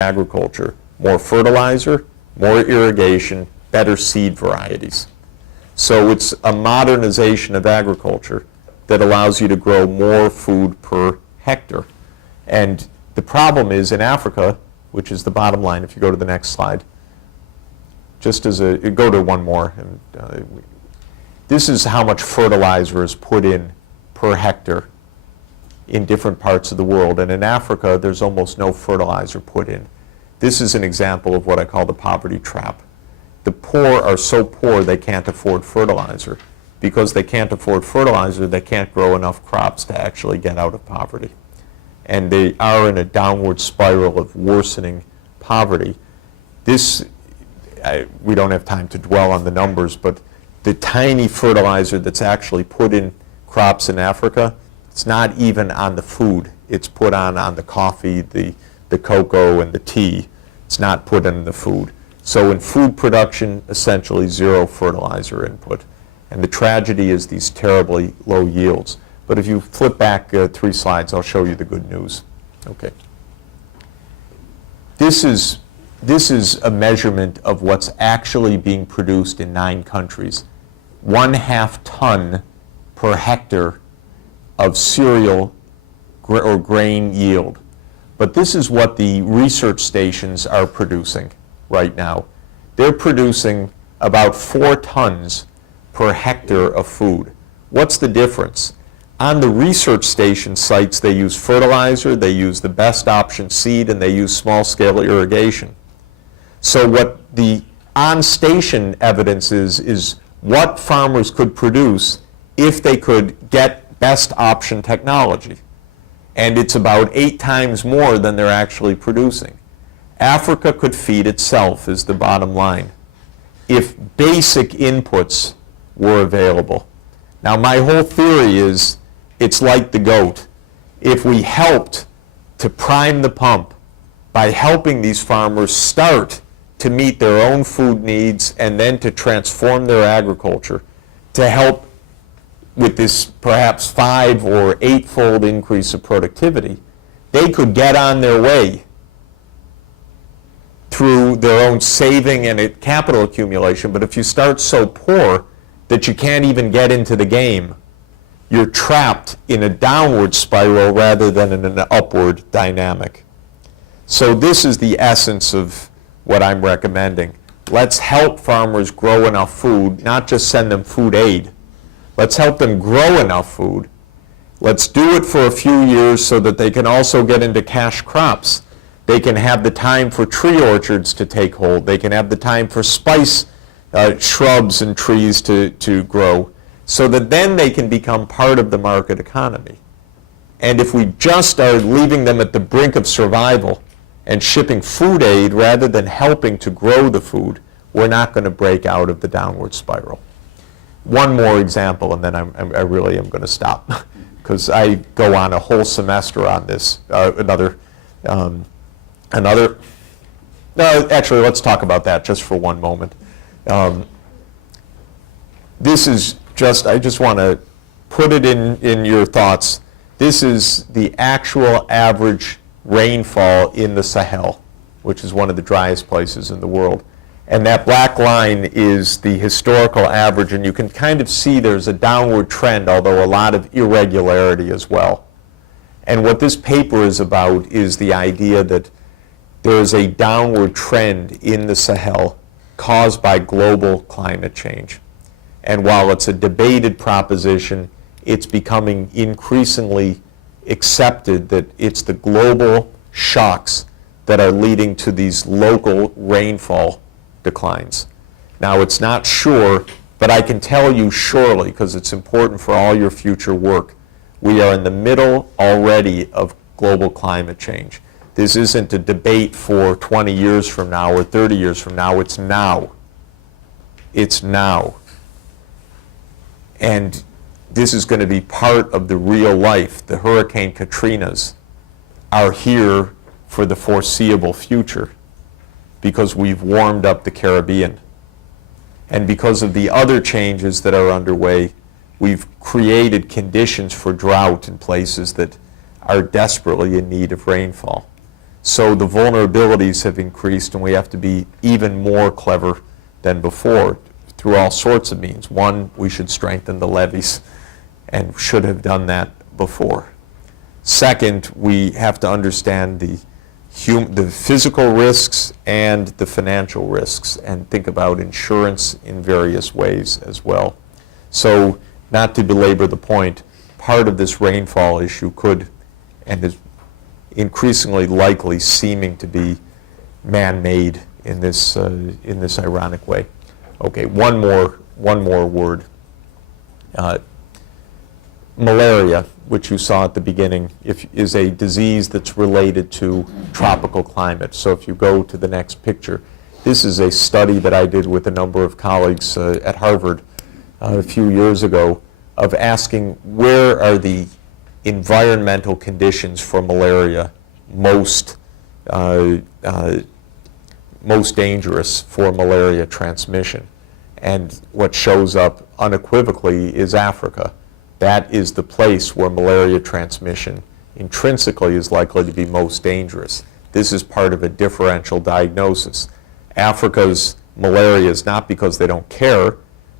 agriculture, more fertilizer, more irrigation, better seed varieties. So it's a modernization of agriculture that allows you to grow more food per hectare. And the problem is in Africa, which is the bottom line, if you go to the next slide, just as a, go to one more, and this is how much fertilizer is put in per hectare in different parts of the world. And in Africa, there's almost no fertilizer put in. This is an example of what I call the poverty trap. The poor are so poor they can't afford fertilizer. Because they can't afford fertilizer, they can't grow enough crops to actually get out of poverty. And they are in a downward spiral of worsening poverty. This, we don't have time to dwell on the numbers, but the tiny fertilizer that's actually put in crops in Africa, it's not even on the food. It's put on the coffee, the cocoa, and the tea. It's not put in the food. So in food production, essentially zero fertilizer input. And the tragedy is these terribly low yields. But if you flip back 3 slides, I'll show you the good news. Okay. This is a measurement of what's actually being produced in 9 countries. 1/2 ton per hectare of cereal or grain yield. But this is what the research stations are producing right now. They're producing about 4 tons per hectare of food. What's the difference? On the research station sites, they use fertilizer, they use the best option seed, and they use small-scale irrigation. So what the on-station evidence is what farmers could produce if they could get best option technology. And it's about 8 times more than they're actually producing. Africa could feed itself, is the bottom line, if basic inputs were available. Now, my whole theory is it's like the goat. If we helped to prime the pump by helping these farmers start to meet their own food needs and then to transform their agriculture to help with this perhaps 5 or 8-fold increase of productivity, they could get on their way through their own saving and capital accumulation. But if you start so poor that you can't even get into the game, you're trapped in a downward spiral rather than in an upward dynamic. So this is the essence of what I'm recommending. Let's help farmers grow enough food, not just send them food aid. Let's help them grow enough food. Let's do it for a few years so that they can also get into cash crops. They can have the time for tree orchards to take hold. They can have the time for spice shrubs and trees to grow, so that then they can become part of the market economy. And if we just are leaving them at the brink of survival and shipping food aid rather than helping to grow the food, we're not going to break out of the downward spiral. One more example, and then I really am going to stop, because I go on a whole semester on this. Actually, let's talk about that just for one moment. This is just, I just want to put it in your thoughts. This is the actual average rainfall in the Sahel, which is one of the driest places in the world. And that black line is the historical average, and you can kind of see there's a downward trend, although a lot of irregularity as well. And what this paper is about is the idea that there is a downward trend in the Sahel caused by global climate change. And while it's a debated proposition, it's becoming increasingly accepted that it's the global shocks that are leading to these local rainfall declines. Now, it's not sure, but I can tell you surely, because it's important for all your future work, we are in the middle already of global climate change. This isn't a debate for 20 years from now or 30 years from now. It's now. It's now. And this is going to be part of the real life. The Hurricane Katrinas are here for the foreseeable future because we've warmed up the Caribbean. And because of the other changes that are underway, we've created conditions for drought in places that are desperately in need of rainfall. So the vulnerabilities have increased, and we have to be even more clever than before through all sorts of means. One, we should strengthen the levees, and should have done that before. Second, we have to understand the physical risks and the financial risks, and think about insurance in various ways as well. So, not to belabor the point, part of this rainfall issue could, and is increasingly likely seeming to be, man-made in this ironic way. Okay, one more word. Malaria, which you saw at the beginning, is a disease that's related to tropical climate. So if you go to the next picture, this is a study that I did with a number of colleagues at Harvard a few years ago, of asking where are the environmental conditions for malaria most dangerous for malaria transmission. And what shows up unequivocally is Africa. That is the place where malaria transmission intrinsically is likely to be most dangerous. This is part of a differential diagnosis. Africa's malaria is not because they don't care,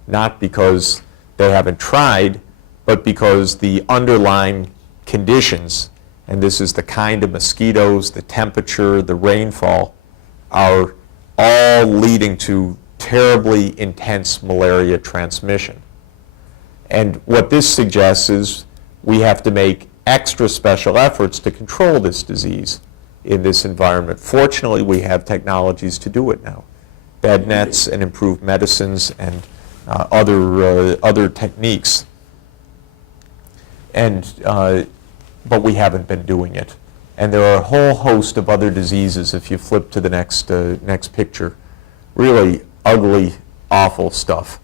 not because they haven't tried, but because the underlying conditions, and this is the kind of mosquitoes, the temperature, the rainfall, are all leading to terribly intense malaria transmission. And what this suggests is we have to make extra special efforts to control this disease in this environment. Fortunately, we have technologies to do it now. Bed nets and improved medicines and other techniques. But we haven't been doing it. And there are a whole host of other diseases, if you flip to the next picture. Really ugly, awful stuff.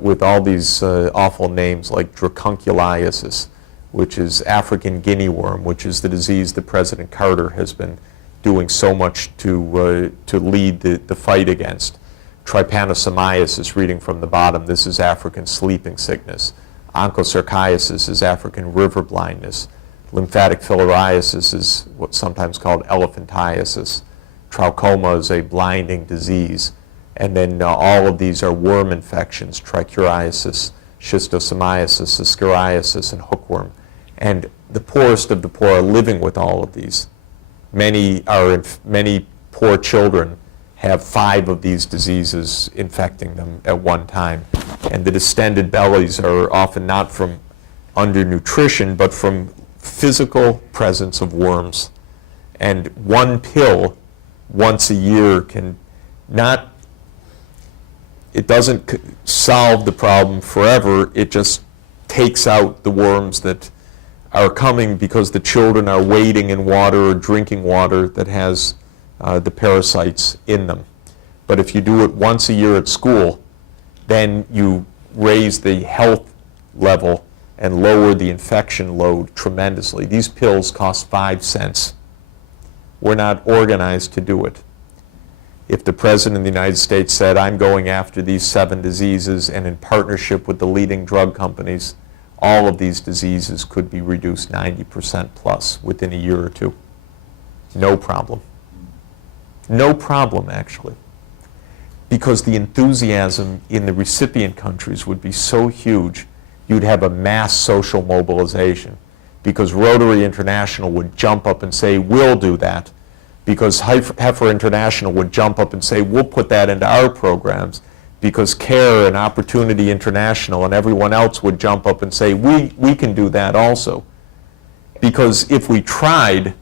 With all these awful names like dracunculiasis, which is African guinea worm, which is the disease that President Carter has been doing so much to lead the fight against. Trypanosomiasis, reading from the bottom, this is African sleeping sickness. Onchocerciasis is African river blindness. Lymphatic filariasis is what's sometimes called elephantiasis. Trachoma is a blinding disease. And then all of these are worm infections: trichuriasis, schistosomiasis, ascariasis, and hookworm. And the poorest of the poor are living with all of these. Many poor children have 5 of these diseases infecting them at one time. And the distended bellies are often not from undernutrition, but from physical presence of worms. And one pill once a year it doesn't solve the problem forever. It just takes out the worms that are coming because the children are wading in water or drinking water that has the parasites in them. But if you do it once a year at school, then you raise the health level and lower the infection load tremendously. These pills cost 5 cents. We're not organized to do it. If the President of the United States said, I'm going after these 7 diseases, and in partnership with the leading drug companies, all of these diseases could be reduced 90% plus within a year or 2. No problem. No problem, actually. Because the enthusiasm in the recipient countries would be so huge, you'd have a mass social mobilization. Because Rotary International would jump up and say, we'll do that. Because Heifer International would jump up and say, we'll put that into our programs. Because CARE and Opportunity International and everyone else would jump up and say, we can do that also. Because if we tried,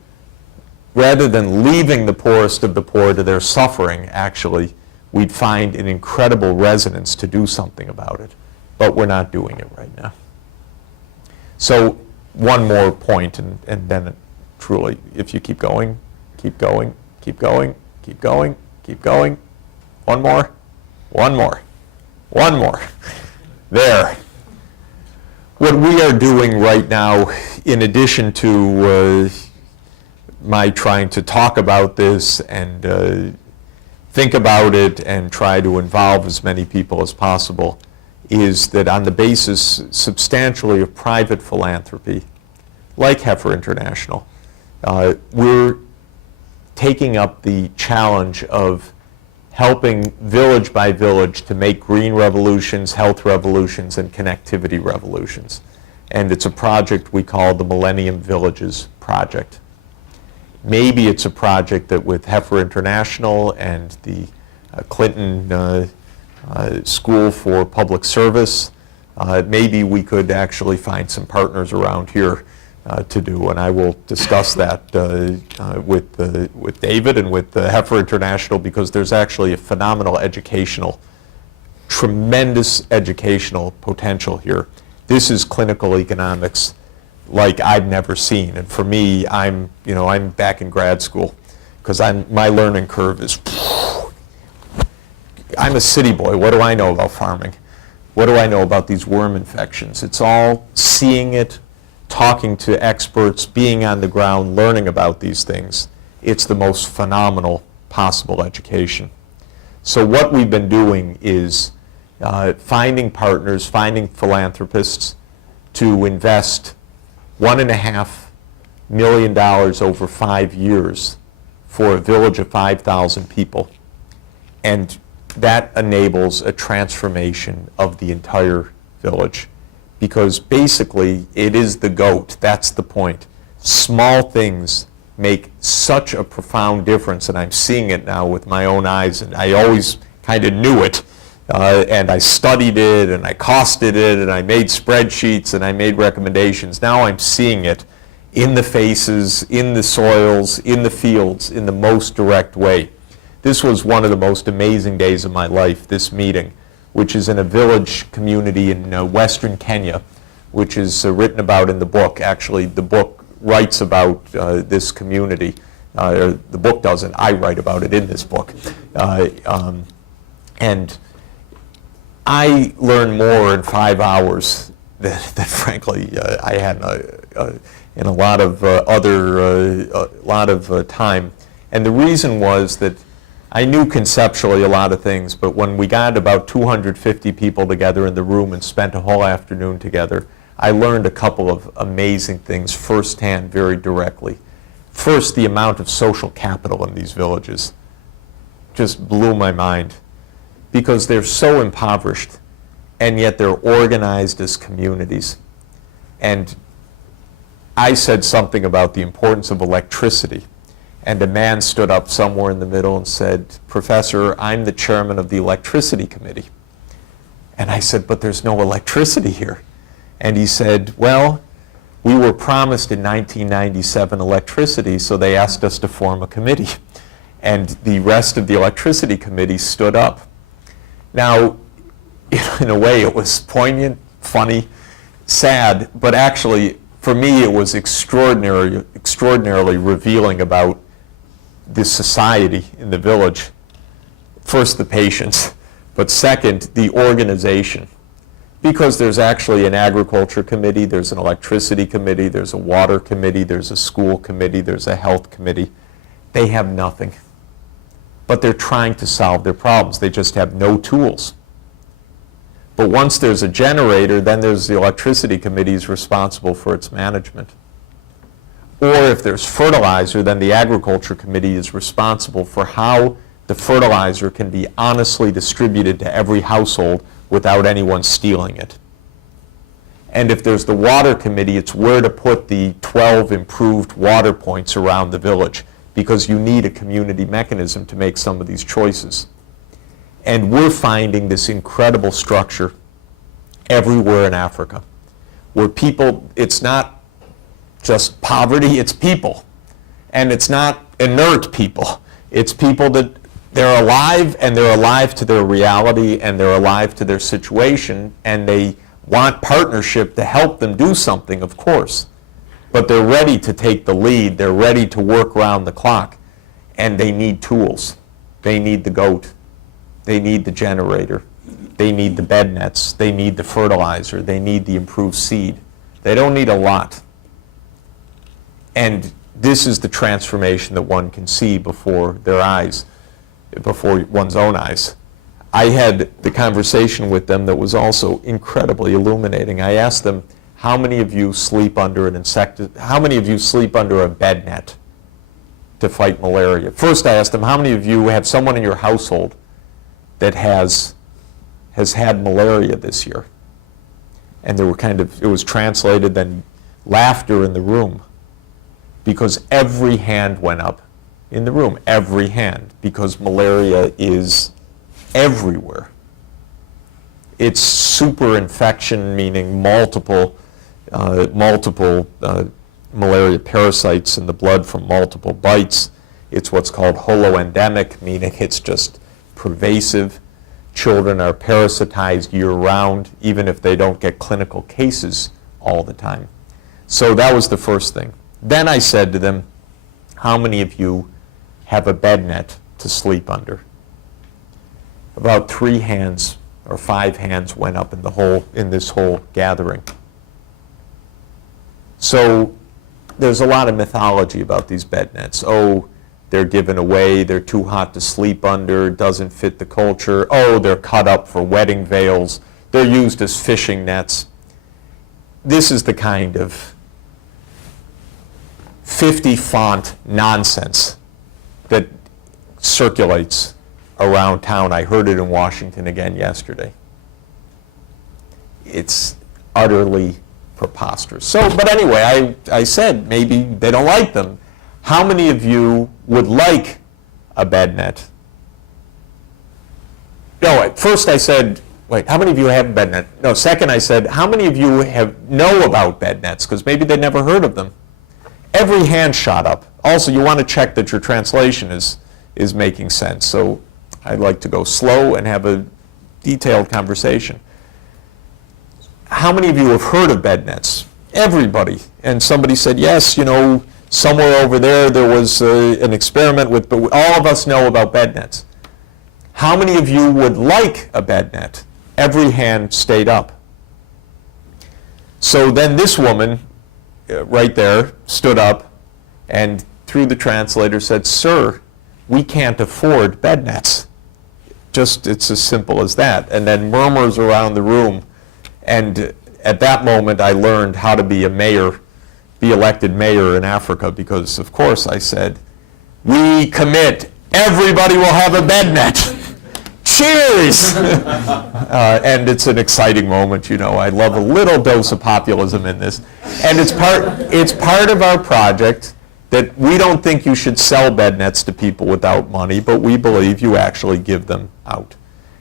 rather than leaving the poorest of the poor to their suffering, actually, we'd find an incredible resonance to do something about it. But we're not doing it right now. So one more point, and then truly, if you keep going, keep going, keep going, keep going, keep going. One more, one more, one more. There. What we are doing right now, in addition to my trying to talk about this and think about it and try to involve as many people as possible, is that on the basis substantially of private philanthropy, like Heifer International, we're taking up the challenge of helping village by village to make green revolutions, health revolutions, and connectivity revolutions. And it's a project we call the Millennium Villages Project. Maybe it's a project that with Heifer International and the Clinton School for Public Service, maybe we could actually find some partners around here to do, and I will discuss that with David and with Heifer International, because there's actually a phenomenal tremendous educational potential here. This is clinical economics like I've never seen, and for me, I'm back in grad school because my learning curve is. I'm a city boy. What do I know about farming? What do I know about these worm infections? It's all seeing it, talking to experts, being on the ground, learning about these things. It's the most phenomenal possible education. So what we've been doing is finding partners, finding philanthropists to invest $1.5 million over 5 years for a village of 5,000 people. And that enables a transformation of the entire village, because basically it is the goat. That's the point. Small things make such a profound difference, and I'm seeing it now with my own eyes, and I always kind of knew it, and I studied it, and I costed it, and I made spreadsheets, and I made recommendations. Now I'm seeing it in the faces, in the soils, in the fields, in the most direct way. This was one of the most amazing days of my life, this meeting, which is in a village community in western Kenya, which is written about in the book. Actually, the book writes about this community. The book doesn't. I write about it in this book. And I learned more in 5 hours than frankly, I had in a lot of time. And the reason was that I knew conceptually a lot of things, but when we got about 250 people together in the room and spent a whole afternoon together, I learned a couple of amazing things firsthand, very directly. First, the amount of social capital in these villages just blew my mind, because they're so impoverished, and yet they're organized as communities. And I said something about the importance of electricity. And a man stood up somewhere in the middle and said, "Professor, I'm the chairman of the electricity committee." And I said, "But there's no electricity here." And he said, "Well, we were promised in 1997 electricity, so they asked us to form a committee." And the rest of the electricity committee stood up. Now, in a way, it was poignant, funny, sad, but actually, for me, it was extraordinarily revealing about this society in the village. First, the patients, but second, the organization. Because there's actually an agriculture committee, there's an electricity committee, there's a water committee, there's a school committee, there's a health committee. They have nothing. But they're trying to solve their problems. They just have no tools. But once there's a generator, then there's the electricity committees responsible for its management. Or if there's fertilizer, then the agriculture committee is responsible for how the fertilizer can be honestly distributed to every household without anyone stealing it. And if there's the water committee, it's where to put the 12 improved water points around the village, because you need a community mechanism to make some of these choices. And we're finding this incredible structure everywhere in Africa, where people, it's not just poverty, it's people. And it's not inert people. It's people that they're alive, and they're alive to their reality, and they're alive to their situation, and they want partnership to help them do something, of course. But they're ready to take the lead. They're ready to work around the clock. And they need tools. They need the goat. They need the generator. They need the bed nets. They need the fertilizer. They need the improved seed. They don't need a lot. And this is the transformation that one can see before their eyes, before one's own eyes. I had the conversation with them that was also incredibly illuminating. I asked them, how many of you sleep under how many of you sleep under a bed net? to fight malaria. First I asked them, how many of you have someone in your household that has had malaria this year? And there were it was translated, then laughter in the room, because every hand went up in the room, every hand, because malaria is everywhere. It's super infection, meaning multiple malaria parasites in the blood from multiple bites. It's what's called holoendemic, meaning it's just pervasive. Children are parasitized year-round, even if they don't get clinical cases all the time. So that was the first thing. Then I said to them, how many of you have a bed net to sleep under? About 3 hands or 5 hands went up in this whole gathering. So there's a lot of mythology about these bed nets. Oh, they're given away, they're too hot to sleep under, doesn't fit the culture. Oh, they're cut up for wedding veils, they're used as fishing nets. This is the kind of 50-font nonsense that circulates around town. I heard it in Washington again yesterday. It's utterly preposterous. So, but anyway, I said maybe they don't like them. How many of you would like a bed net? No, at first I said, wait, how many of you have a bed net? No, second I said, how many of you know about bed nets? Because maybe they never heard of them. Every hand shot up. Also, you want to check that your translation is making sense. So I'd like to go slow and have a detailed conversation. How many of you have heard of bed nets? Everybody. And somebody said, yes, somewhere over there was an experiment with, but all of us know about bed nets. How many of you would like a bed net? Every hand stayed up. So then this woman right there stood up and through the translator said, sir, we can't afford bed nets. Just, it's as simple as that. And then murmurs around the room. And at that moment I learned how to be elected mayor in Africa, because of course I said, we commit, everybody will have a bed net. Cheers! And it's an exciting moment, I love a little dose of populism in this. And it's part of our project that we don't think you should sell bed nets to people without money, but we believe you actually give them out.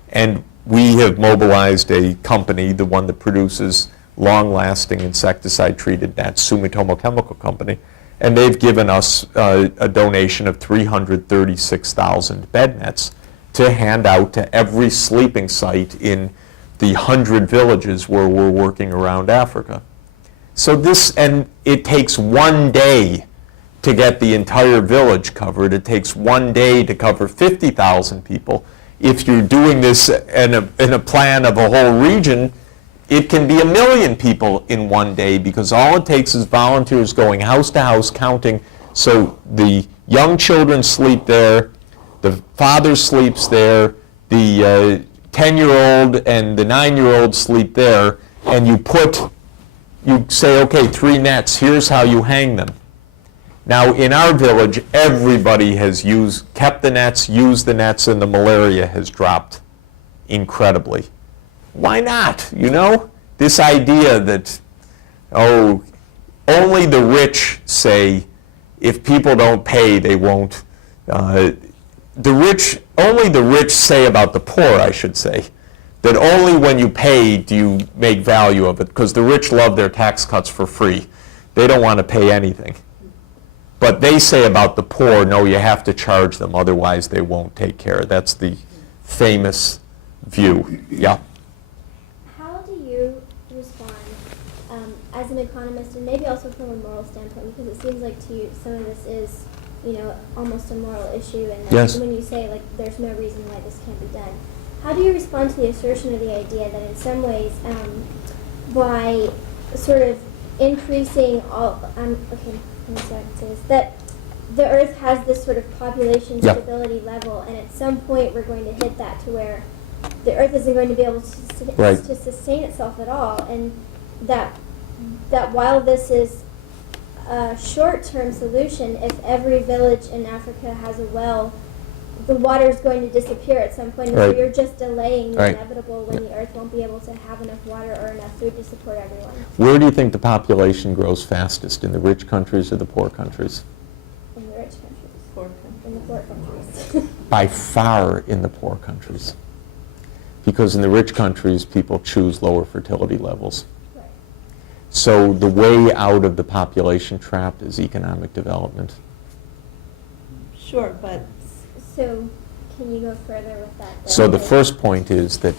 And we have mobilized a company, the one that produces long-lasting insecticide-treated nets, Sumitomo Chemical Company, and they've given us a donation of 336,000 bed nets to hand out to every sleeping site in the 100 villages where we're working around Africa. So and it takes 1 day to get the entire village covered. It takes 1 day to cover 50,000 people. If you're doing this in a plan of a whole region, it can be 1 million people in 1 day, because all it takes is volunteers going house to house counting. So the young children sleep there, the father sleeps there, the 10-year-old and the 9-year-old sleep there, and you say, okay, 3 nets, here's how you hang them. Now, in our village, everybody has kept the nets, used the nets, and the malaria has dropped incredibly. Why not? This idea that, only the rich say if people don't pay, they won't. Only the rich say about the poor, I should say, that only when you pay do you make value of it, because the rich love their tax cuts for free. They don't want to pay anything. But they say about the poor, no, you have to charge them, otherwise they won't take care. That's the famous view. Yeah? How do you respond as an economist, and maybe also from a moral standpoint, because it seems like to you some of this is, almost a moral issue, and yes. When you say, there's no reason why this can't be done, how do you respond to the assertion or the idea that in some ways, by sort of increasing that the Earth has this sort of population stability level, and at some point we're going to hit that to where the Earth isn't going to be able to sustain itself at all, and that while this is a short-term solution. If every village in Africa has a well, the water is going to disappear at some point. Right. So you're just delaying the Right. inevitable when the earth won't be able to have enough water or enough food to support everyone. Where do you think the population grows fastest, in the rich countries or the poor countries? In the rich countries. Poor country. In the poor countries. By far in the poor countries. Because in the rich countries, people choose lower fertility levels. Right. So the way out of the population trap is economic development. Sure, but So can you go further with that? then? So the first point is that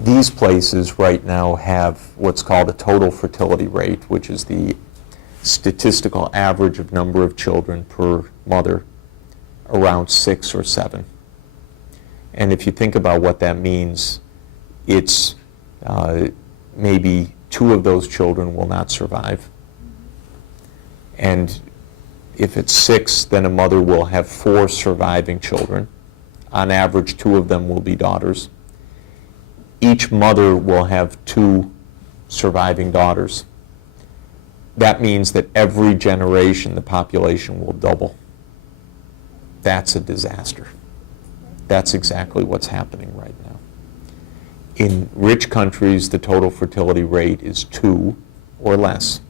these places right now have what's called a total fertility rate, which is the statistical average of number of children per mother, around 6 or 7. And if you think about what that means, it's maybe 2 of those children will not survive. And if it's 6, then a mother will have 4 surviving children. On average, 2 of them will be daughters. Each mother will have 2 surviving daughters. That means that every generation the population will double. That's a disaster. That's exactly what's happening right now. In rich countries, the total fertility rate is 2 or less.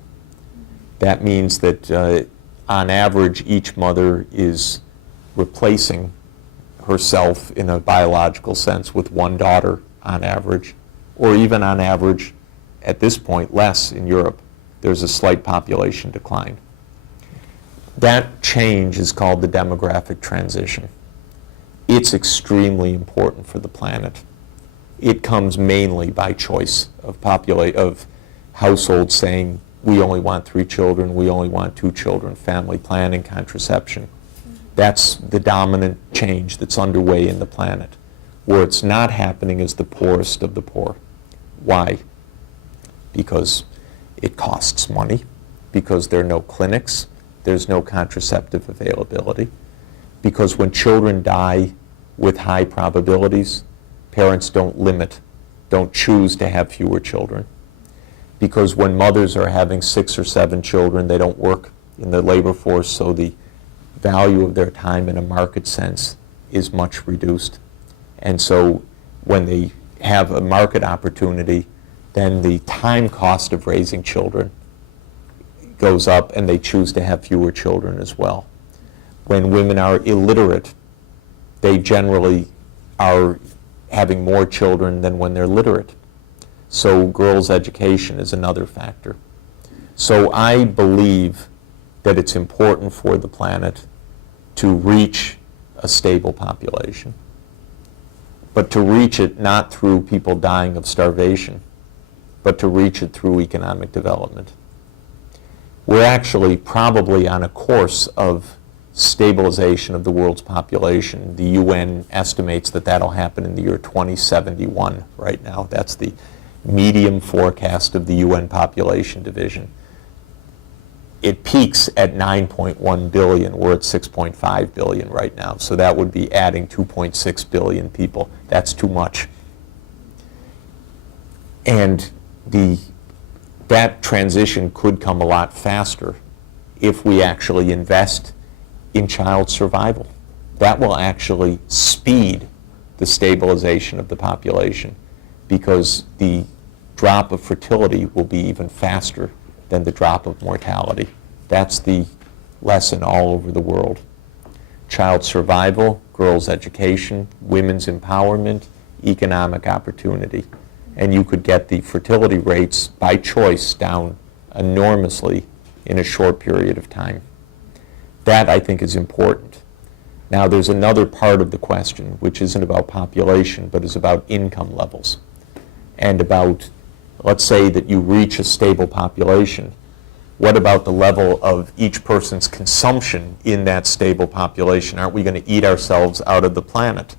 That means that on average, each mother is replacing herself in a biological sense with 1 daughter on average, or even on average, at this point, less in Europe. There's a slight population decline. That change is called the demographic transition. It's extremely important for the planet. It comes mainly by choice of households saying, we only want 3 children, we only want 2 children, family planning, contraception. That's the dominant change that's underway in the planet. Where it's not happening is the poorest of the poor. Why? Because it costs money, because there are no clinics, there's no contraceptive availability, because when children die with high probabilities, parents don't choose to have fewer children. Because when mothers are having 6 or 7 children, they don't work in the labor force, so the value of their time in a market sense is much reduced. And so when they have a market opportunity, then the time cost of raising children goes up, and they choose to have fewer children as well. When women are illiterate, they generally are having more children than when they're literate. So girls' education is another factor. So I believe that it's important for the planet to reach a stable population, but to reach it not through people dying of starvation, but to reach it through economic development. We're actually probably on a course of stabilization of the world's population. The UN estimates that that'll happen in the year 2071 right now. That's the medium forecast of the UN Population Division. It peaks at 9.1 billion. We're at 6.5 billion right now. So that would be adding 2.6 billion people. That's too much. And that transition could come a lot faster if we actually invest in child survival. That will actually speed the stabilization of the population, because the drop of fertility will be even faster than the drop of mortality. That's the lesson all over the world. Child survival, girls' education, women's empowerment, economic opportunity. And you could get the fertility rates by choice down enormously in a short period of time. That, I think, is important. Now, there's another part of the question, which isn't about population, but is about income levels. And about, let's say that you reach a stable population. What about the level of each person's consumption in that stable population? Aren't we going to eat ourselves out of the planet?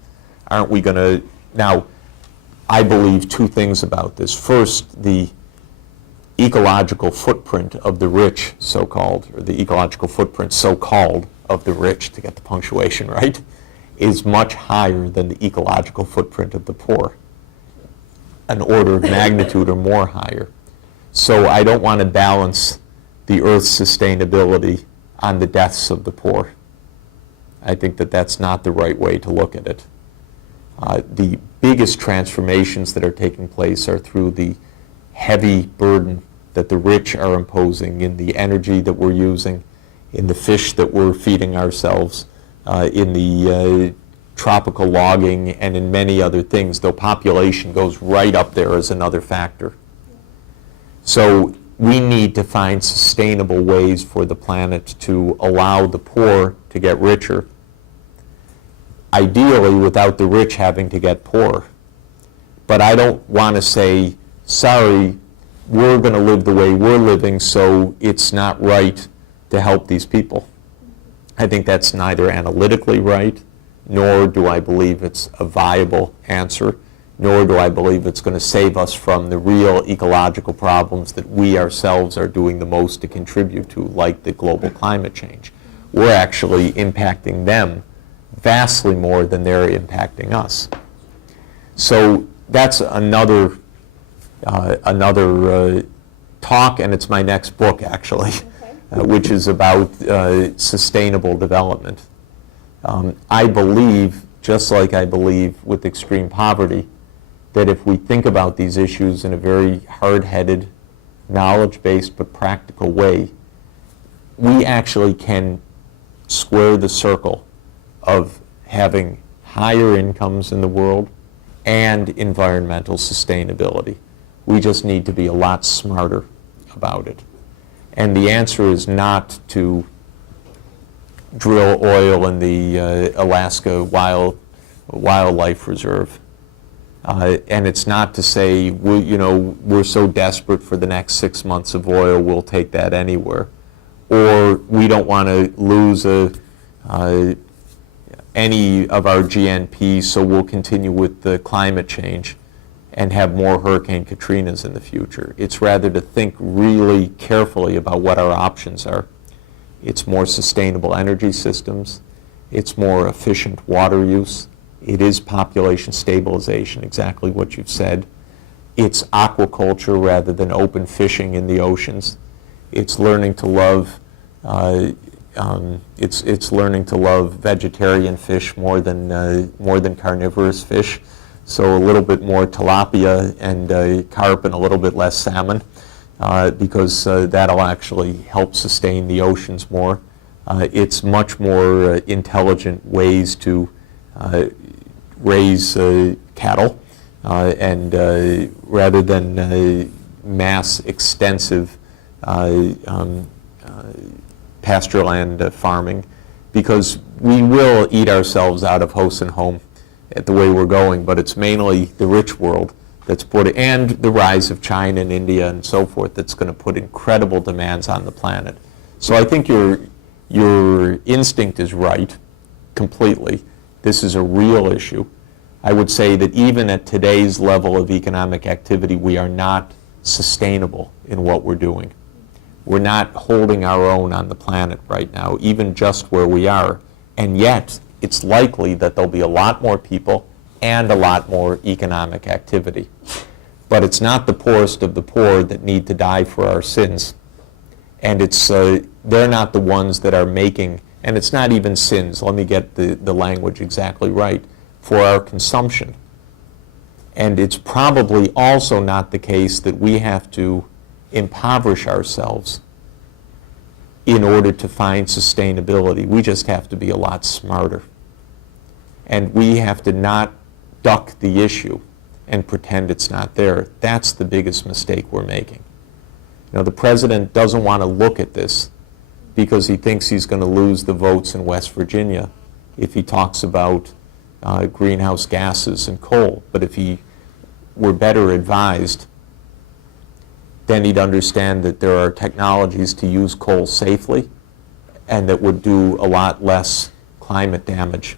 Aren't we going to... Now, I believe 2 things about this. First, the ecological footprint of the rich, so-called, or the ecological footprint, so-called, of the rich, to get the punctuation right, is much higher than the ecological footprint of the poor. An order of magnitude or more higher. So I don't want to balance the Earth's sustainability on the deaths of the poor. I think that that's not the right way to look at it. The biggest transformations that are taking place are through the heavy burden that the rich are imposing in the energy that we're using, in the fish that we're feeding ourselves, in the tropical logging, and in many other things, though population goes right up there as another factor. So we need to find sustainable ways for the planet to allow the poor to get richer, ideally without the rich having to get poorer. But I don't want to say, sorry, we're going to live the way we're living, so it's not right to help these people. I think that's neither analytically right, nor do I believe it's a viable answer, nor do I believe it's going to save us from the real ecological problems that we ourselves are doing the most to contribute to, like the global climate change. We're actually impacting them vastly more than they're impacting us. So that's another talk, and it's my next book, actually, which is about sustainable development. I believe, just like I believe with extreme poverty, that if we think about these issues in a very hard-headed, knowledge-based but practical way, we actually can square the circle of having higher incomes in the world and environmental sustainability. We just need to be a lot smarter about it. And the answer is not to drill oil in the Alaska Wildlife Reserve. And it's not to say, we're so desperate for the next 6 months of oil, we'll take that anywhere. Or we don't want to lose any of our GNP, so we'll continue with the climate change and have more Hurricane Katrinas in the future. It's rather to think really carefully about what our options are. It's more sustainable energy systems. It's more efficient water use. It is population stabilization, exactly what you've said. It's aquaculture rather than open fishing in the oceans. It's learning to love it's learning to love vegetarian fish more than carnivorous fish. So a little bit more tilapia and carp and a little bit less salmon, because that'll actually help sustain the oceans more. It's much more intelligent ways to raise cattle, and rather than mass extensive pasture land farming, because we will eat ourselves out of house and home at the way we're going, but it's mainly the rich world that's and the rise of China and India and so forth, that's going to put incredible demands on the planet. So I think your instinct is right, completely. This is a real issue. I would say that even at today's level of economic activity, we are not sustainable in what we're doing. We're not holding our own on the planet right now, even just where we are. And yet, it's likely that there'll be a lot more people and a lot more economic activity. But it's not the poorest of the poor that need to die for our sins. And they're not the ones that are making, and it's not even sins, let me get the language exactly right, for our consumption. And it's probably also not the case that we have to impoverish ourselves in order to find sustainability. We just have to be a lot smarter. And we have to not duck the issue and pretend it's not there. That's the biggest mistake we're making. The president doesn't want to look at this because he thinks he's going to lose the votes in West Virginia if he talks about greenhouse gases and coal. But if he were better advised, then he'd understand that there are technologies to use coal safely and that would do a lot less climate damage.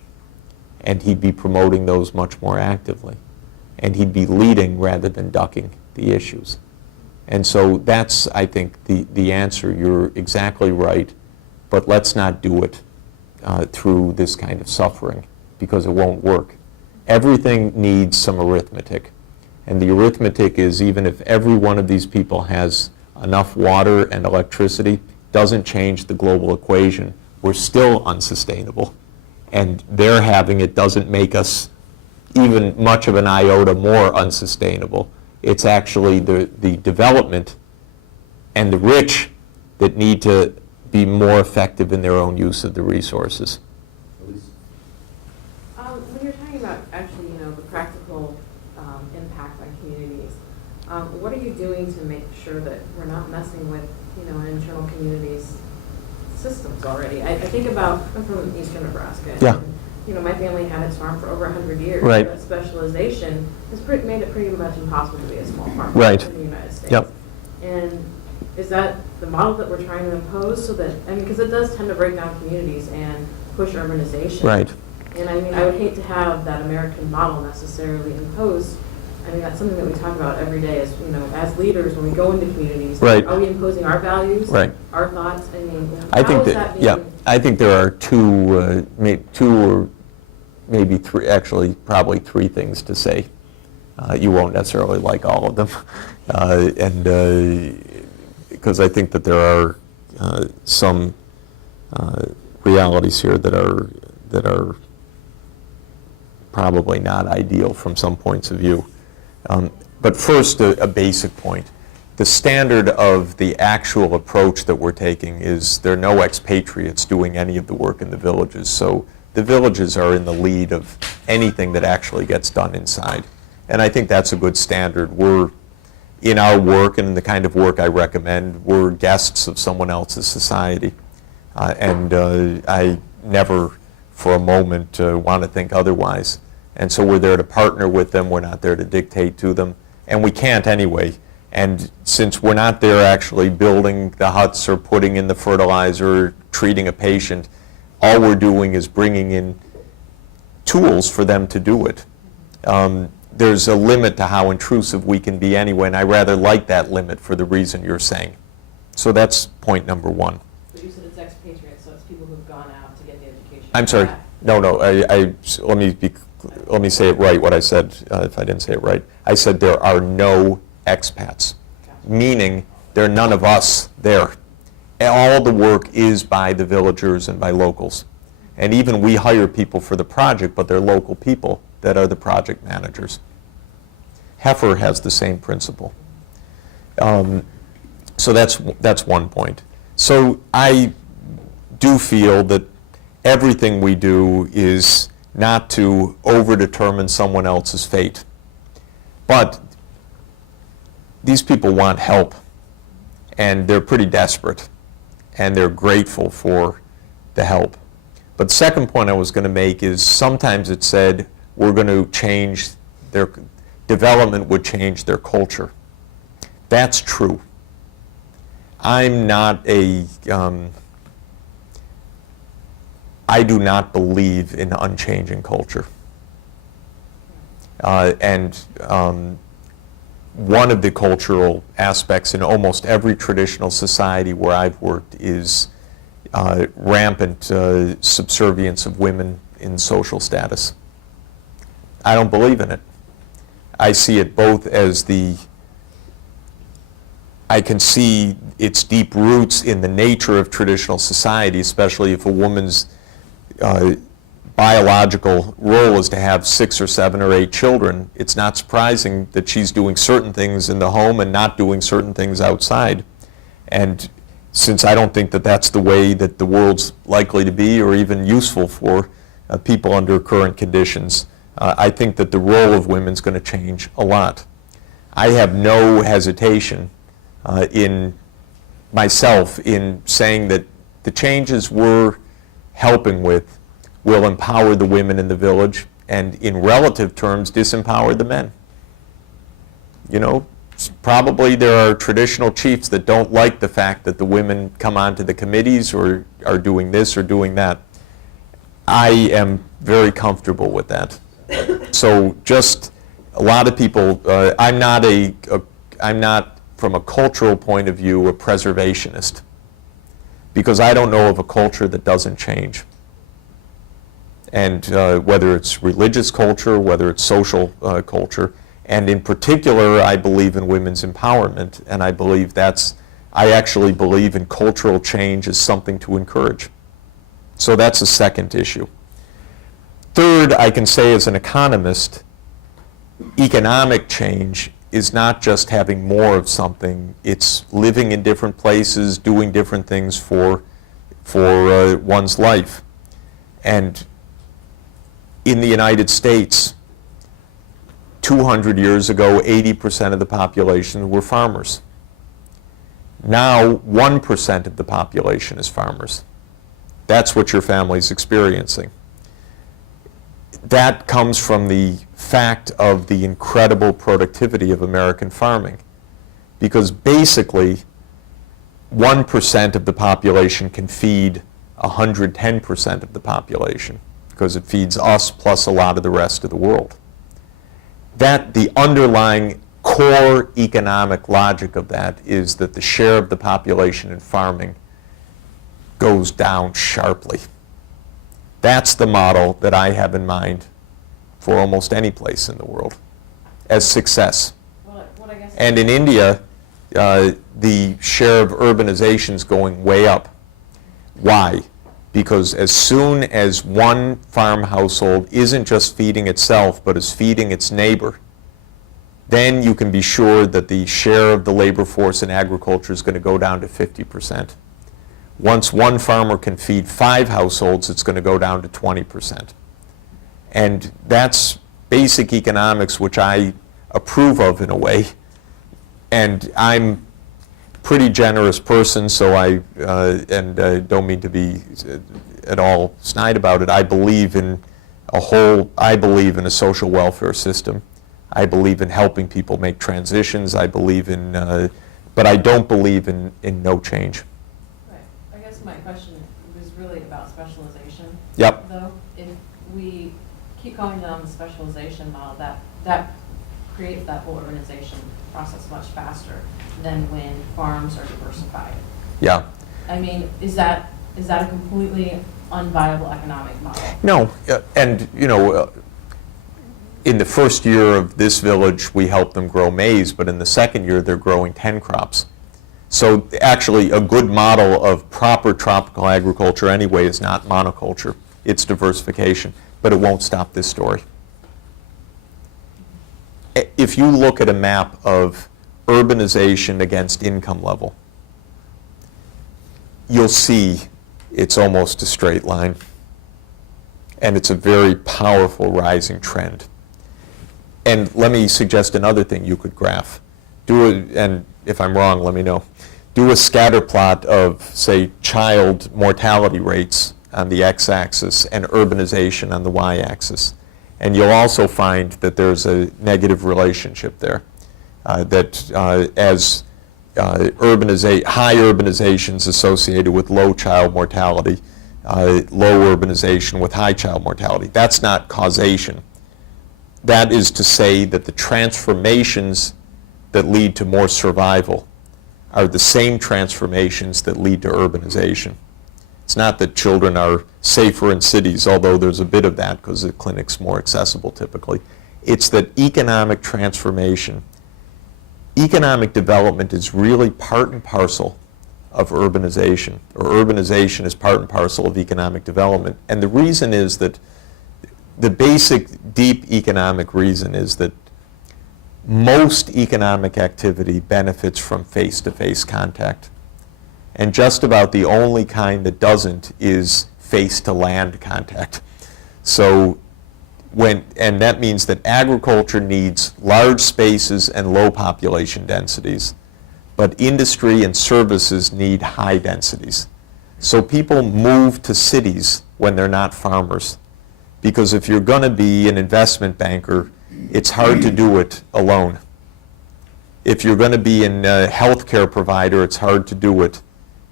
And he'd be promoting those much more actively. And he'd be leading rather than ducking the issues. And so that's, I think, the answer. You're exactly right, but let's not do it through this kind of suffering, because it won't work. Everything needs some arithmetic. And the arithmetic is, even if every one of these people has enough water and electricity doesn't change the global equation. We're still unsustainable. And their having it doesn't make us even much of an iota more unsustainable. It's actually the development and the rich that need to be more effective in their own use of the resources. When you're talking about actually, the practical impact on communities, what are you doing to make sure that we're not messing with, an internal community's systems already? I think about, I'm from eastern Nebraska. Yeah. And, my family had its farm for over 100 years. Right. But specialization has made it pretty much impossible to be a small farmer Right. in the United States. Yep. And is that the model that we're trying to impose so that, because it does tend to break down communities and push urbanization. Right. And I would hate to have that American model necessarily imposed. That's something that we talk about every day as, as leaders when we go into communities. Right. Are we imposing our values? Right. Our thoughts? I how think is that, being? I think there are two or maybe three, actually probably three things to say. You won't necessarily like all of them. Because I think that there are some realities here that are probably not ideal from some points of view. But first, a basic point. The standard of the actual approach that we're taking is there are no expatriates doing any of the work in the villages. So the villages are in the lead of anything that actually gets done inside. And I think that's a good standard. We're, in our work and in the kind of work I recommend, we're guests of someone else's society. I never for a moment want to think otherwise. And so we're there to partner with them. We're not there to dictate to them. And we can't anyway. And since we're not there actually building the huts or putting in the fertilizer, treating a patient, all we're doing is bringing in tools for them to do it. There's a limit to how intrusive we can be anyway, and I rather like that limit for the reason you're saying. So that's point number one. But you said it's expatriates, so it's people who've gone out to get the education. I'm sorry. No. Let me say it right. What I said, if I didn't say it right, I said there are no expats, meaning there are none of us there. All the work is by the villagers and by locals, and even we hire people for the project, but they're local people that are the project managers. Heifer has the same principle. So that's one point. So I do feel that everything we do is not to overdetermine someone else's fate. But these people want help, and they're pretty desperate, and they're grateful for the help. But the second point I was going to make is sometimes it's said we're going to change their development would change their culture. That's true. I'm not I do not believe in unchanging culture. One of the cultural aspects in almost every traditional society where I've worked is rampant subservience of women in social status. I don't believe in it. I see it both as I can see its deep roots in the nature of traditional society, especially if a woman's biological role is to have 6 or 7 or 8 children. It's not surprising that she's doing certain things in the home and not doing certain things outside. And since I don't think that that's the way that the world's likely to be or even useful for people under current conditions, I think that the role of women is going to change a lot. I have no hesitation in myself in saying that the changes we're helping with will empower the women in the village and in relative terms disempower the men. Probably there are traditional chiefs that don't like the fact that the women come onto the committees or are doing this or doing that. I am very comfortable with that. So just a lot of people, I'm not from a cultural point of view a preservationist, because I don't know of a culture that doesn't change. And whether it's religious culture, whether it's social culture, and in particular, I believe in women's empowerment, and I believe that's I actually believe in cultural change as something to encourage. So that's a second issue. Third, I can say as an economist, economic change is not just having more of something, it's living in different places, doing different things for one's life. And in the United States, 200 years ago, 80% of the population were farmers. Now, 1% of the population is farmers. That's what your family's experiencing. That comes from the fact of the incredible productivity of American farming. Because basically, 1% of the population can feed 110% of the population, because it feeds us plus a lot of the rest of the world. That the underlying core economic logic of that is that the share of the population in farming goes down sharply. That's the model that I have in mind for almost any place in the world as success. What I guess And in India, the share of urbanization is going way up. Why? Because as soon as one farm household isn't just feeding itself, but is feeding its neighbor, then you can be sure that the share of the labor force in agriculture is going to go down to 50%. Once one farmer can feed 5 households, it's going to go down to 20%. And that's basic economics, which I approve of in a way. And I'm a pretty generous person, so I don't mean to be at all snide about it. I believe in a social welfare system. I believe in helping people make transitions. I believe in, but I don't believe in no change. Right. I guess my question was really about specialization. Yep. Though, if we keep going down the specialization model, that creates that whole urbanization process much faster than when farms are diversified. Yeah. I mean, is that a completely unviable economic model? No, and in the first year of this village, we helped them grow maize, but in the second year, they're growing 10 crops. So actually, a good model of proper tropical agriculture anyway is not monoculture. It's diversification, but it won't stop this story. If you look at a map of urbanization against income level, you'll see it's almost a straight line. And it's a very powerful rising trend. And let me suggest another thing you could graph. And if I'm wrong, let me know. Do a scatter plot of, say, child mortality rates on the x-axis and urbanization on the y-axis. And you'll also find that there's a negative relationship there. As high urbanization is associated with low child mortality, low urbanization with high child mortality. That's not causation. That is to say that the transformations that lead to more survival are the same transformations that lead to urbanization. It's not that children are safer in cities, although there's a bit of that because the clinic's more accessible typically. It's that economic transformation, economic development is really part and parcel of urbanization, or urbanization is part and parcel of economic development. And the reason is that the basic, deep economic reason is that most economic activity benefits from face-to-face contact. And just about the only kind that doesn't is face-to-land contact. So and that means that agriculture needs large spaces and low population densities, but industry and services need high densities. So people move to cities when they're not farmers, because if you're going to be an investment banker, it's hard to do it alone. If you're going to be a healthcare provider, it's hard to do it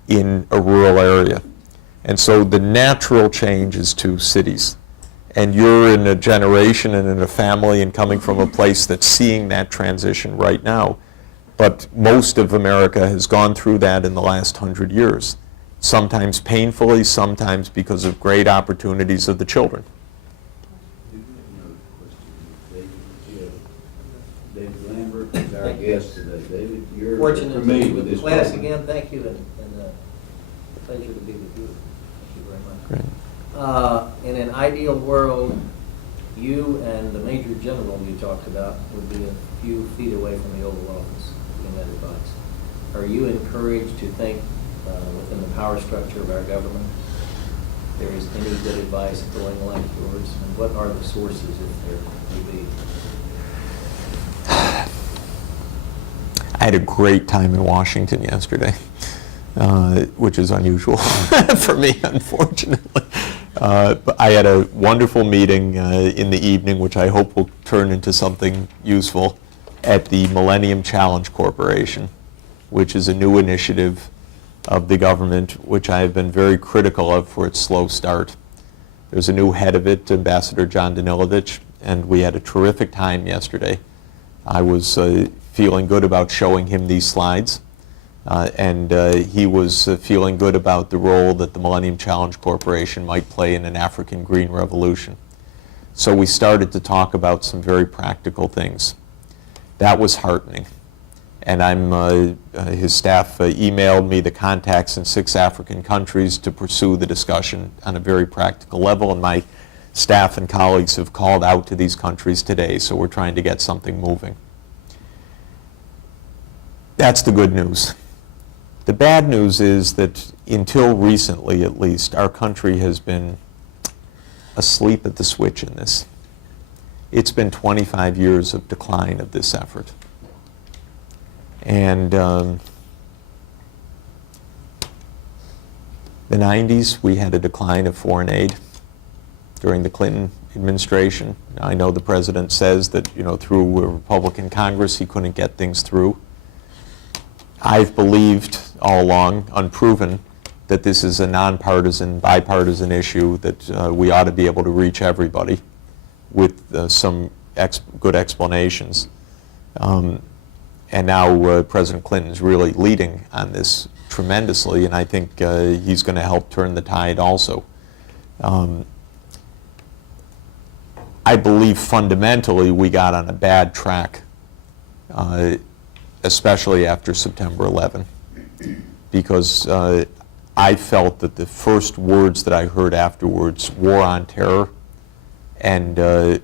in a rural area. And so the natural change is to cities. And you're in a generation and in a family and coming from a place that's seeing that transition right now. But most of America has gone through that in the last 100 years, sometimes painfully, sometimes because of great opportunities of the children. David Lambert is our guest today. David, your fortunate for to me be with the this class program. again. Thank you, and pleasure to be with you. Thank you very much. Great. In an ideal world, you and the Major General you talked about would be a few feet away from the Oval Office giving that advice. Are you encouraged to think within the power structure of our government there is any good advice going like yours? And what are the sources, if there may be? I had a great time in Washington yesterday, which is unusual for me, unfortunately. But I had a wonderful meeting in the evening, which I hope will turn into something useful, at the Millennium Challenge Corporation, which is a new initiative of the government, which I have been very critical of for its slow start. There's a new head of it, Ambassador John Danilovich, and we had a terrific time yesterday. I was feeling good about showing him these slides, and he was feeling good about the role that the Millennium Challenge Corporation might play in an African Green Revolution. So we started to talk about some very practical things. That was heartening. And his staff emailed me the contacts in 6 African countries to pursue the discussion on a very practical level, and my staff and colleagues have called out to these countries today, so we're trying to get something moving. That's the good news. The bad news is that until recently, at least, our country has been asleep at the switch in this. It's been 25 years of decline of this effort. And the 90s, we had a decline of foreign aid during the Clinton administration. I know the president says that, through a Republican Congress, he couldn't get things through. I've believed all along, unproven, that this is a nonpartisan, bipartisan issue, that we ought to be able to reach everybody with some good explanations. And now President Clinton's really leading on this tremendously, and I think he's going to help turn the tide also. I believe fundamentally we got on a bad track, especially after September 11, because I felt that the first words that I heard afterwards, war on terror, and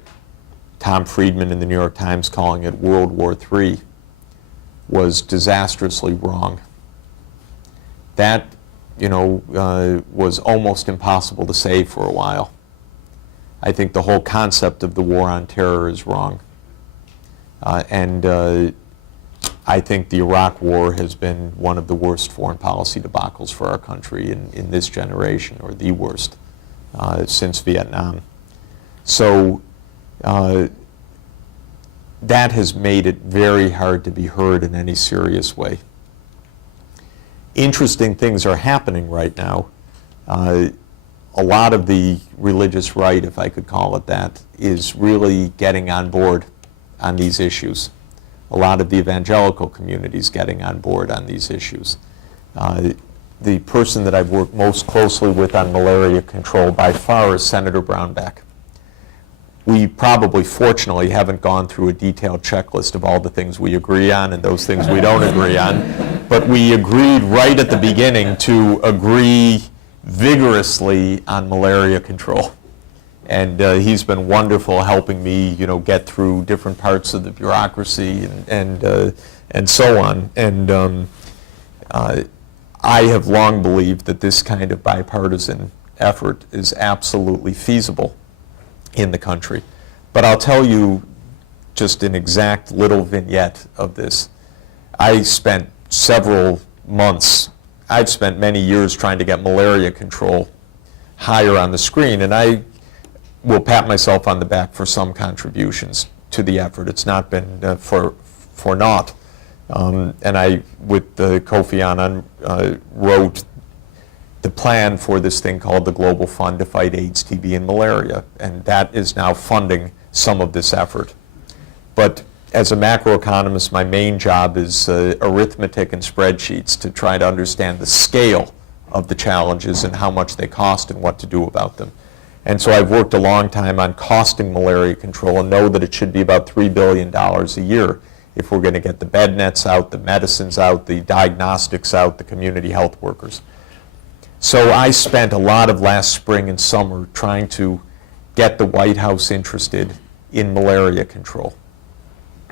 Tom Friedman in the New York Times calling it World War III, was disastrously wrong. That, was almost impossible to say for a while. I think the whole concept of the war on terror is wrong. And I think the Iraq War has been one of the worst foreign policy debacles for our country in this generation, or the worst since Vietnam. So that has made it very hard to be heard in any serious way. Interesting things are happening right now. A lot of the religious right, if I could call it that, is really getting on board on these issues. A lot of the evangelical community is getting on board on these issues. The person that I've worked most closely with on malaria control by far is Senator Brownback. We probably, fortunately, haven't gone through a detailed checklist of all the things we agree on and those things we don't agree on, but we agreed right at the beginning to agree vigorously on malaria control. And he's been wonderful helping me, get through different parts of the bureaucracy and so on. And I have long believed that this kind of bipartisan effort is absolutely feasible in the country. But I'll tell you just an exact little vignette of this. I spent several months, I've spent many years trying to get malaria control higher on the screen, and I will pat myself on the back for some contributions to the effort. It's not been for naught. And I, with Kofi Annan, wrote the plan for this thing called the Global Fund to fight AIDS, TB, and malaria, and that is now funding some of this effort. But as a macroeconomist, my main job is arithmetic and spreadsheets to try to understand the scale of the challenges and how much they cost and what to do about them. And so I've worked a long time on costing malaria control and know that it should be about $3 billion a year. if we're going to get the bed nets out, the medicines out, the diagnostics out, the community health workers. So I spent a lot of last spring and summer trying to get the White House interested in malaria control,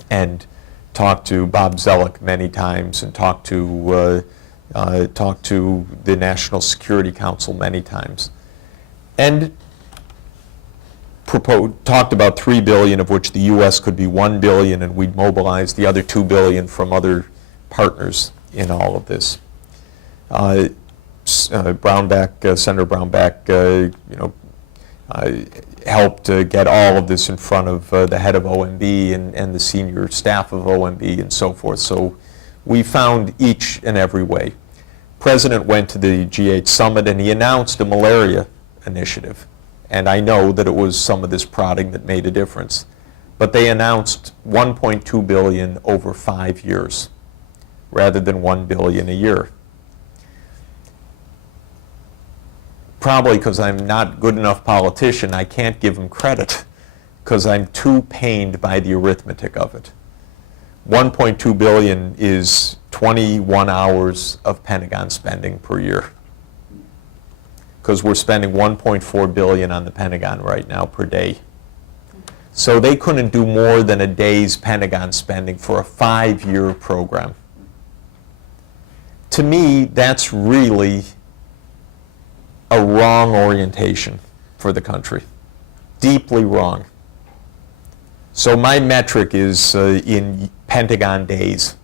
and talked to Bob Zellick many times, and talked to the National Security Council many times, and talked about $3 billion, of which the U.S. could be $1 billion, and we'd mobilize the other $2 billion from other partners in all of this. Senator Brownback, helped get all of this in front of the head of OMB and the senior staff of OMB and so forth. So we found each and every way. President went to the G8 summit and he announced a malaria initiative. And I know that it was some of this prodding that made a difference. But they announced $1.2 billion over 5 years rather than $1 billion a year. Probably because I'm not good enough politician, I can't give them credit because I'm too pained by the arithmetic of it. 1.2 billion is 21 hours of Pentagon spending per year, because we're spending 1.4 billion on the Pentagon right now per day. So they couldn't do more than a day's Pentagon spending for a 5-year program. To me, that's really a wrong orientation for the country, deeply wrong. So my metric is in Pentagon days,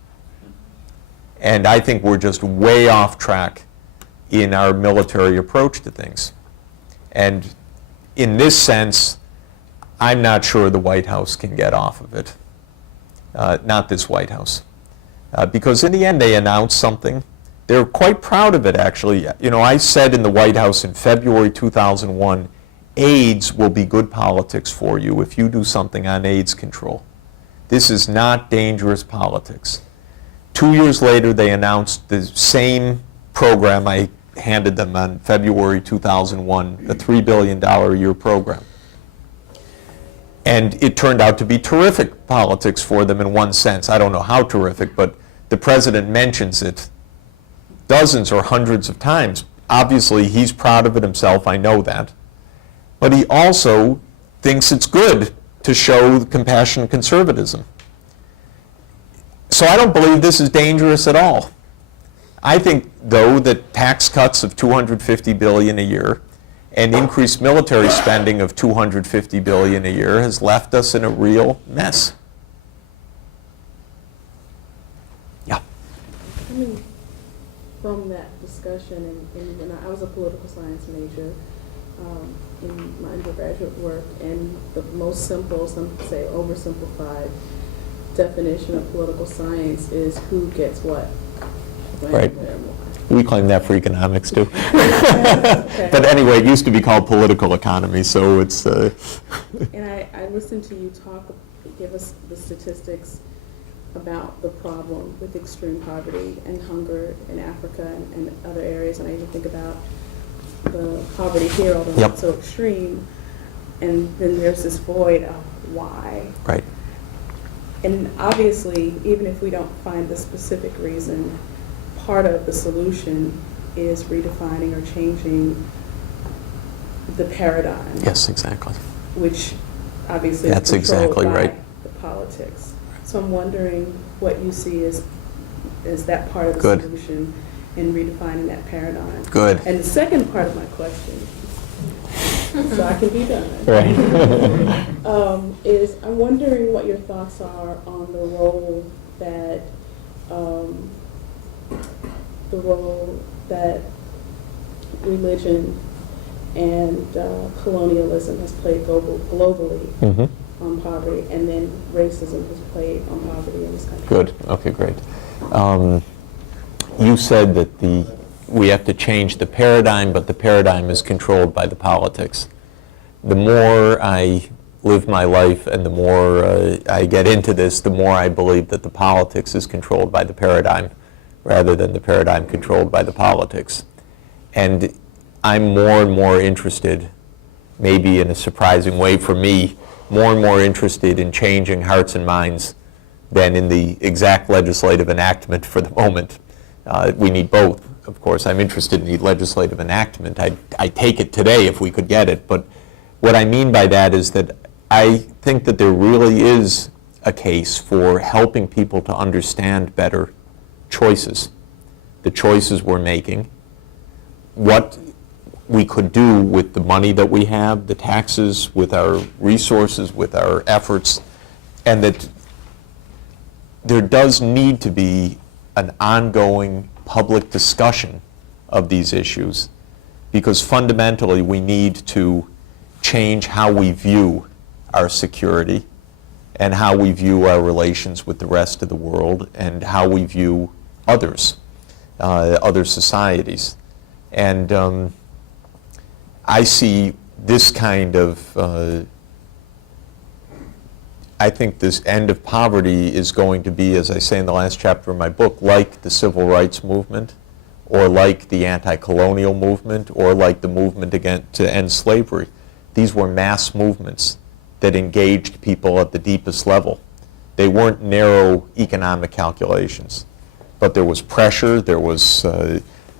and I think we're just way off track in our military approach to things. And in this sense, I'm not sure the White House can get off of it, not this White House, because in the end they announced something. They're quite proud of it, actually. You know, I said in the White House in February 2001, AIDS will be good politics for you if you do something on AIDS control. This is not dangerous politics. 2 years later, they announced the same program I handed them on February 2001, a $3 billion a year program. And it turned out to be terrific politics for them in one sense. I don't know how terrific, but the president mentions it dozens or hundreds of times. Obviously, he's proud of it himself, I know that. But he also thinks it's good to show compassion and conservatism. So I don't believe this is dangerous at all. I think, though, that tax cuts of $250 billion a year and increased military spending of $250 billion a year has left us in a real mess. Yeah. I mean, from that discussion, and I was a political science major in my undergraduate work, and the most simple, some say oversimplified, definition of political science is who gets what, when, Right. where, and why. We claim that for economics, too. Okay. But anyway, it used to be called political economy, so it's... And I listened to you give us the statistics about the problem with extreme poverty and hunger in Africa and other areas, and I even think about the poverty here, although Yep. not so extreme, and then there's this void of why. Right. And obviously, even if we don't find the specific reason, part of the solution is redefining or changing the paradigm. Yes, exactly. Which obviously That's is controlled exactly by right. the politics. So I'm wondering what you see as that part of the Good. solution in redefining that paradigm. Good. And the second part of my question, so I can be done, Right. is I'm wondering what your thoughts are on the role that religion and colonialism has played globally Mm-hmm. on poverty, and then racism has played on poverty in this country. Good. Okay, great. You said that we have to change the paradigm, but the paradigm is controlled by the politics. The more I live my life and the more I get into this, the more I believe that the politics is controlled by the paradigm rather than the paradigm controlled by the politics. And I'm more and more interested, maybe in a surprising way for me, more and more interested in changing hearts and minds than in the exact legislative enactment for the moment. We need both, of course. I'm interested in the legislative enactment. I'd take it today if we could get it. But what I mean by that is that I think that there really is a case for helping people to understand better choices, the choices we're making, what we could do with the money that we have, the taxes, with our resources, with our efforts, and that there does need to be an ongoing public discussion of these issues, because fundamentally we need to change how we view our security and how we view our relations with the rest of the world and how we view others, other societies. And I see this kind of, I think this end of poverty is going to be, as I say in the last chapter of my book, like the civil rights movement, or like the anti-colonial movement, or like the movement to end slavery. These were mass movements that engaged people at the deepest level. They weren't narrow economic calculations, but there was pressure, there was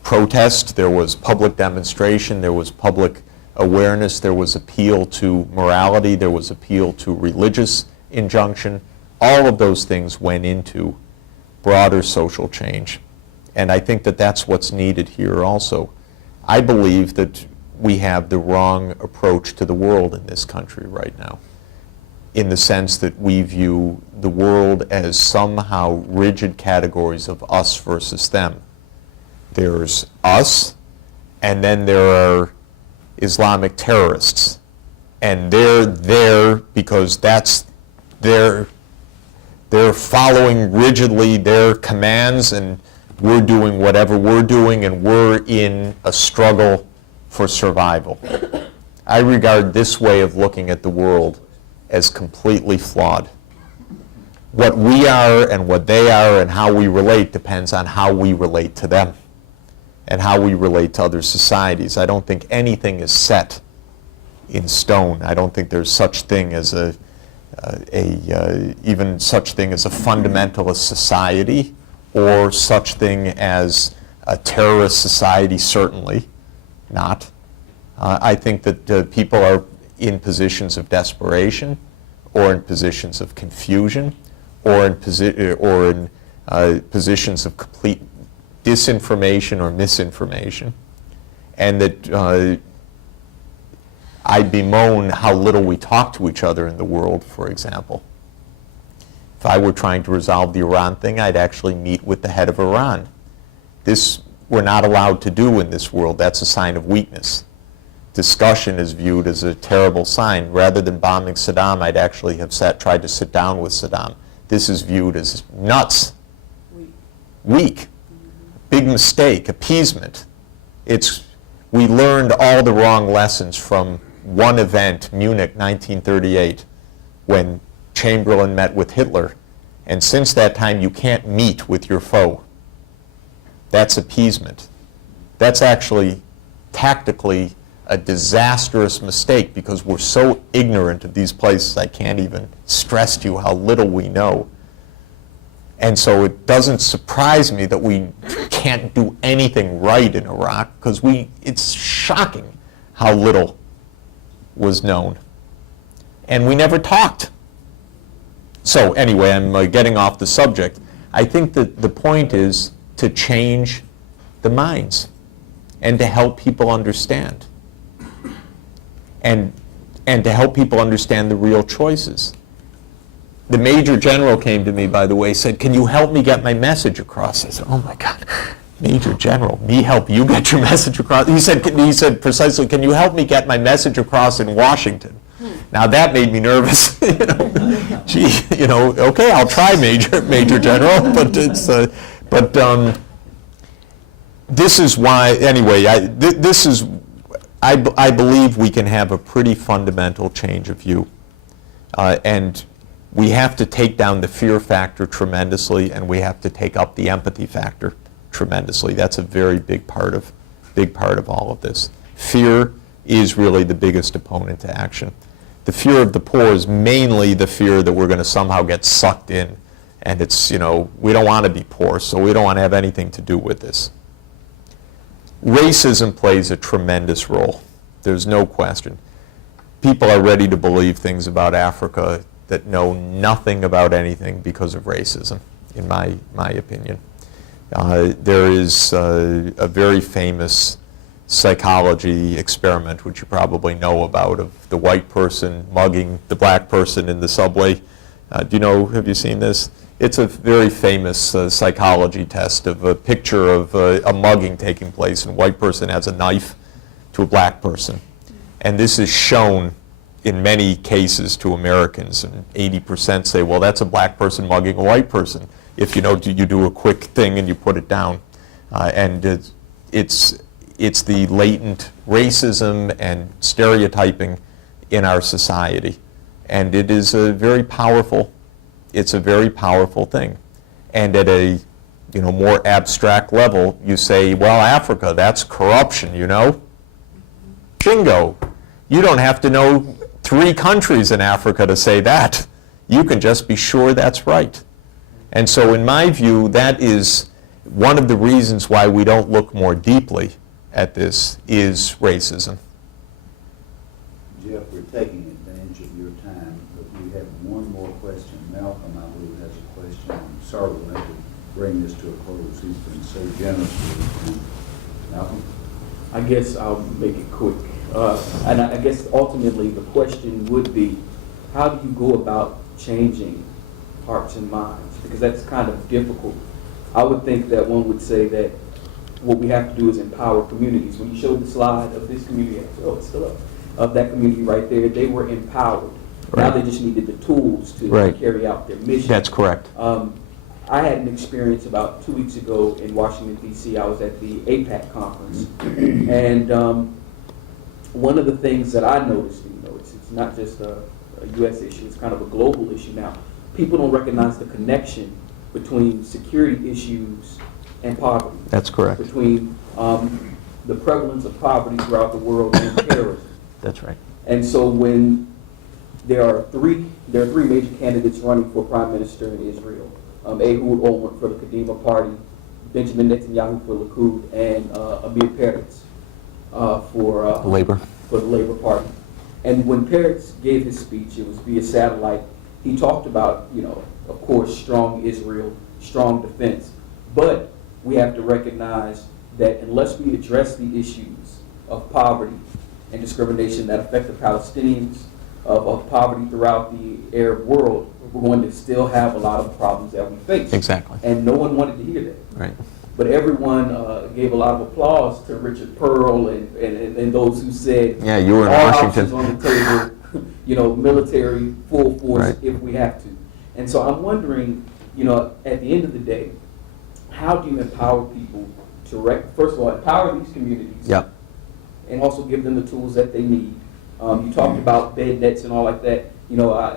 protest, there was public demonstration, there was public awareness, there was appeal to morality, there was appeal to religious injunction. All of those things went into broader social change. And I think that that's what's needed here also. I believe that we have the wrong approach to the world in this country right now, in the sense that we view the world as somehow rigid categories of us versus them. There's us, and then there are Islamic terrorists. And they're there because they're following rigidly their commands, and we're doing whatever we're doing, and we're in a struggle for survival. I regard this way of looking at the world as completely flawed. What we are and what they are and how we relate depends on how we relate to them and how we relate to other societies. I don't think anything is set in stone. I don't think there's such thing as even such thing as a fundamentalist society, or such thing as a terrorist society, certainly not. I think that people are in positions of desperation, or in positions of confusion, or in positions of complete disinformation or misinformation, and that I bemoan how little we talk to each other in the world, for example. If I were trying to resolve the Iran thing, I'd actually meet with the head of Iran. This we're not allowed to do in this world. That's a sign of weakness. Discussion is viewed as a terrible sign. Rather than bombing Saddam, I'd actually have tried to sit down with Saddam. This is viewed as nuts, weak, big mistake, appeasement. We learned all the wrong lessons from one event, Munich, 1938, when Chamberlain met with Hitler. And since that time, you can't meet with your foe. That's appeasement. That's actually tactically a disastrous mistake, because we're so ignorant of these places. I can't even stress to you how little we know. And so it doesn't surprise me that we can't do anything right in Iraq, because it's shocking how little was known. And we never talked. So anyway, I'm getting off the subject. I think that the point is to change the minds and to help people understand. And to help people understand the real choices. The Major General came to me, by the way, said, "Can you help me get my message across?" I said, "Oh my God, Major General, me help you get your message across?" He said precisely, "Can you help me get my message across in Washington?" Now that made me nervous. Gee, okay, I'll try, Major General, but this is why. Anyway, I believe we can have a pretty fundamental change of view, and we have to take down the fear factor tremendously, and we have to take up the empathy factor tremendously. That's a very big part of all of this. Fear is really the biggest opponent to action. The fear of the poor is mainly the fear that we're going to somehow get sucked in And it's, we don't want to be poor, so we don't want to have anything to do with this. Racism plays a tremendous role. There's no question. People are ready to believe things about Africa that know nothing about anything because of racism, in my opinion. There is a very famous psychology experiment, which you probably know about, of the white person mugging the black person in the subway. Have you seen this? It's a very famous psychology test of a picture of a mugging taking place, and a white person has a knife to a black person. And this is shown in many cases to Americans, and 80% say, well, that's a black person mugging a white person. If you do a quick thing and you put it down. And it's the latent racism and stereotyping in our society. And it is a very powerful thing. And at a more abstract level, you say, well, Africa, that's corruption, Bingo. You don't have to know 3 countries in Africa to say that. You can just be sure that's right. And so in my view, that is one of the reasons why we don't look more deeply at this is racism. Jeff, we're taking advantage of your time, but we have one more question. Malcolm, I believe, has a question. I'm sorry we'll have to bring this to a close. He's been so generous with his time. Malcolm? I guess I'll make it quick. And I guess ultimately the question would be, how do you go about changing hearts and minds? Because that's kind of difficult. I would think that one would say that what we have to do is empower communities. When you showed the slide of this community, it's still up, of that community right there, they were empowered. Right. Now they just needed the tools to Right. carry out their mission. That's correct. I had an experience about 2 weeks ago in Washington, D.C. I was at the APAC conference. And one of the things that I noticed, it's not just a U.S. issue, it's kind of a global issue now. People don't recognize the connection between security issues and poverty. That's correct. Between the prevalence of poverty throughout the world and terrorism. That's right. And so when there are three major candidates running for prime minister in Israel, Ehud Olmert for the Kadima Party, Benjamin Netanyahu for Likud, and Amir Peretz for Labor. For the Labor Party. And when Peretz gave his speech, it was via satellite, he talked about, of course, strong Israel, strong defense, but we have to recognize that unless we address the issues of poverty and discrimination that affect the Palestinians, of poverty throughout the Arab world, we're going to still have a lot of the problems that we face. Exactly. And no one wanted to hear that. Right. But everyone gave a lot of applause to Richard Pearl and those who said, Yeah, you were in all Washington. options on the table, military, full force Right. if we have to. And so I'm wondering, at the end of the day, how do you empower people to, first of all, empower these communities, Yep. and also give them the tools that they need. You talked about bed nets and all like that.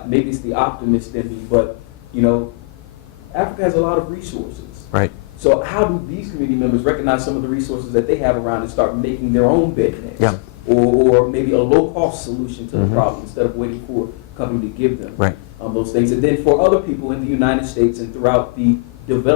Maybe it's the optimist in me, but Africa has a lot of resources. Right. So how do these community members recognize some of the resources that they have around and start making their own bed nets? Yeah. Or maybe a low-cost solution to the Mhm. problem instead of waiting for a company to give them Right. those things. And then for other people in the United States and throughout the developed